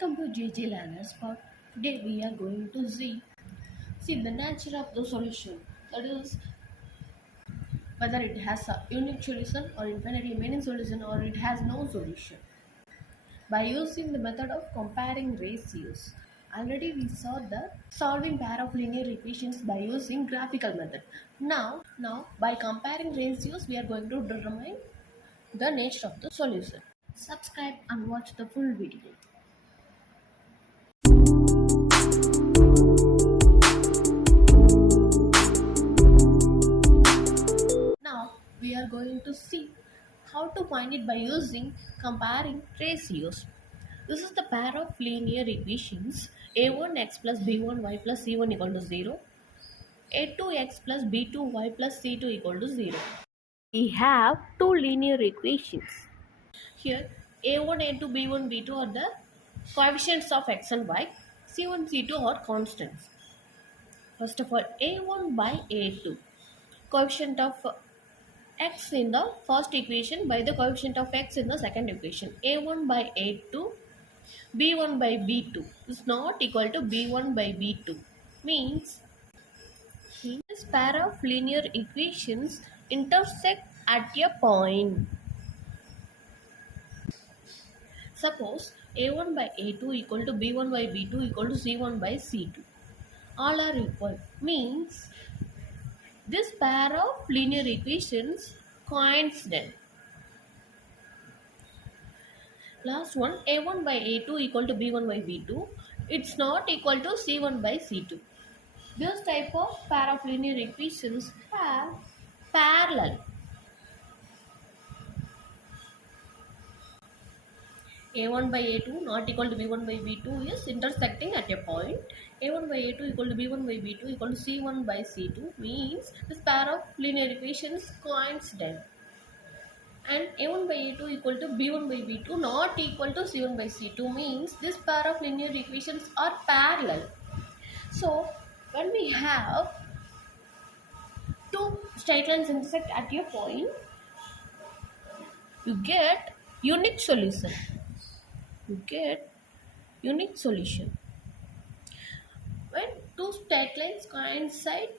Welcome to JJ Learners Pod. Today we are going to see the nature of the solution. That is whether it has a unique solution or infinitely many solution or it has no solution. By using the method of comparing ratios. Already we saw the solving pair of linear equations by using graphical method. Now by comparing ratios we are going to determine the nature of the solution. Subscribe and watch the full video. Now we are going to see how to find it by using comparing ratios. This is the pair of linear equations a1x plus b1y plus c1 equal to 0, a2x plus b2y plus c2 equal to 0. We have two linear equations. Here a1, a2, b1, b2 are the coefficients of x and y, c1, c2 are constants. First of all, a1 by a2, coefficient of x in the first equation by the coefficient of x in the second equation. a1 by a2, b1 by b2 is not equal to b1 by b2. Means this pair of linear equations intersect at a point. Suppose a1 by a2 equal to b1 by b2 equal to c1 by c2. All are equal. Means this pair of linear equations coincident. Last one, a1 by a2 equal to b1 by b2. It's not equal to c1 by c2. This type of pair of linear equations have parallel. a1 by a2 not equal to b1 by b2 is intersecting at a point. a1 by a2 equal to b1 by b2 equal to c1 by c2 means this pair of linear equations coincident. And a1 by a2 equal to b1 by b2 not equal to c1 by c2 means this pair of linear equations are parallel. So when we have two straight lines intersect at a point, you get unique solution. When two straight lines coincide,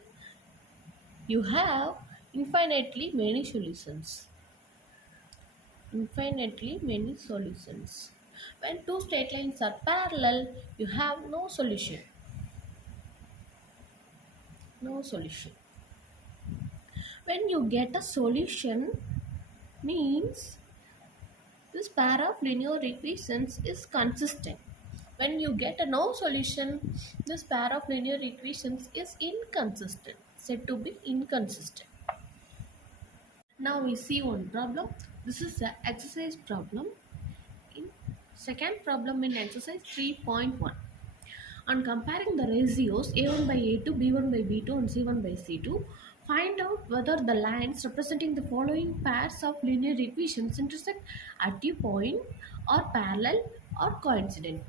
you have infinitely many solutions. When two straight lines are parallel, you have no solution. When you get a solution, means this pair of linear equations is consistent. When you get a no solution, this pair of linear equations is inconsistent, said to be inconsistent. Now we see one problem. This is the exercise problem. In second problem in exercise 3.1. On comparing the ratios a1 by a2, b1 by b2 and c1 by c2, find out whether the lines representing the following pairs of linear equations intersect at a point or parallel or coincident.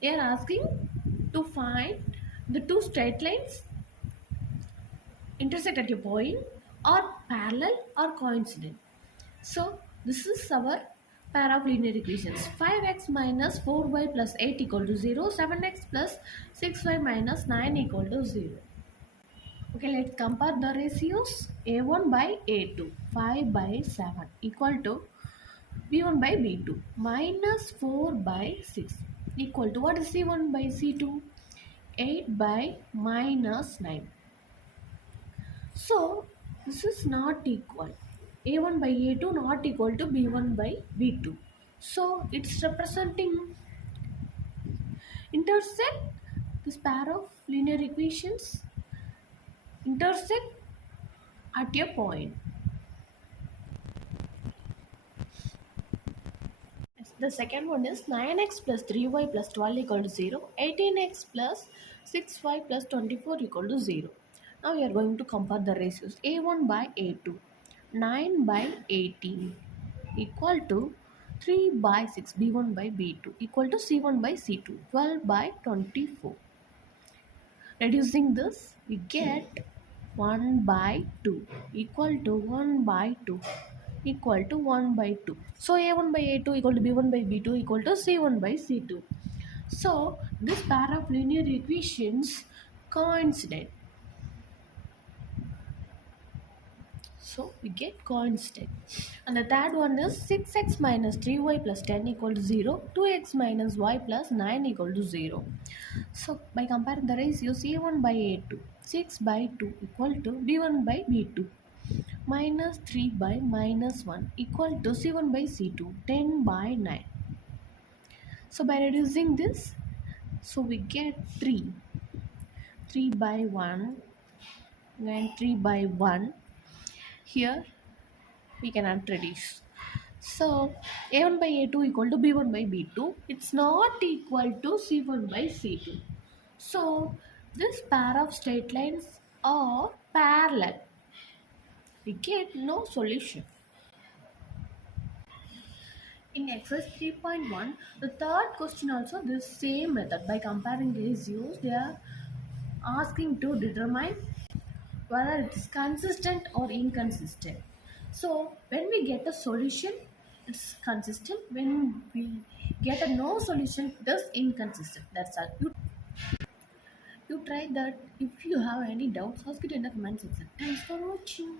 They are asking to find the two straight lines intersect at a point or parallel or coincident. So this is our pair of linear equations. 5x minus 4y plus 8 equal to 0. 7x plus 6y minus 9 equal to 0. Okay, let's compare the ratios. a1 by a2, 5 by 7 equal to b1 by b2 minus 4 by 6 equal to what is c1 by c2? 8 by minus 9. So this is not equal. a1 by a2 not equal to b1 by b2. So it's representing intersect. This pair of linear equations intersect at a point. The second one is 9x plus 3y plus 12 equal to 0. 18x plus 6y plus 24 equal to 0. Now we are going to compare the ratios. a1 by a2. 9 by 18 equal to 3 by 6 b1 by b2 equal to c1 by c2. 12 by 24. Reducing this, we get 1 by 2 equal to 1 by 2 equal to 1 by 2. So a1 by a2 equal to b1 by b2 equal to c1 by c2. So this pair of linear equations coincident. So we get coincident. And the third one is 6x minus 3y plus 10 equal to 0, 2x minus y plus 9 equal to 0. So by comparing the ratio C1 by A2, 6 by 2 equal to B1 by B2, minus 3 by minus 1 equal to C1 by C2, 10 by 9. So by reducing this, so we get 3, 3 by 1 and 3 by 1. Here we cannot reduce. So A1 by A2 equal to B1 by B2. It's not equal to C1 by C2. So this pair of straight lines are parallel. We get no solution. In exercise 3.1, the third question also this same method. By comparing ratios, they are asking to determine whether it's consistent or inconsistent. So when we get a solution, it's consistent. When we get a no solution, it is inconsistent. That's all. You try that. If you have any doubts, ask it in the comment section. Thanks for watching.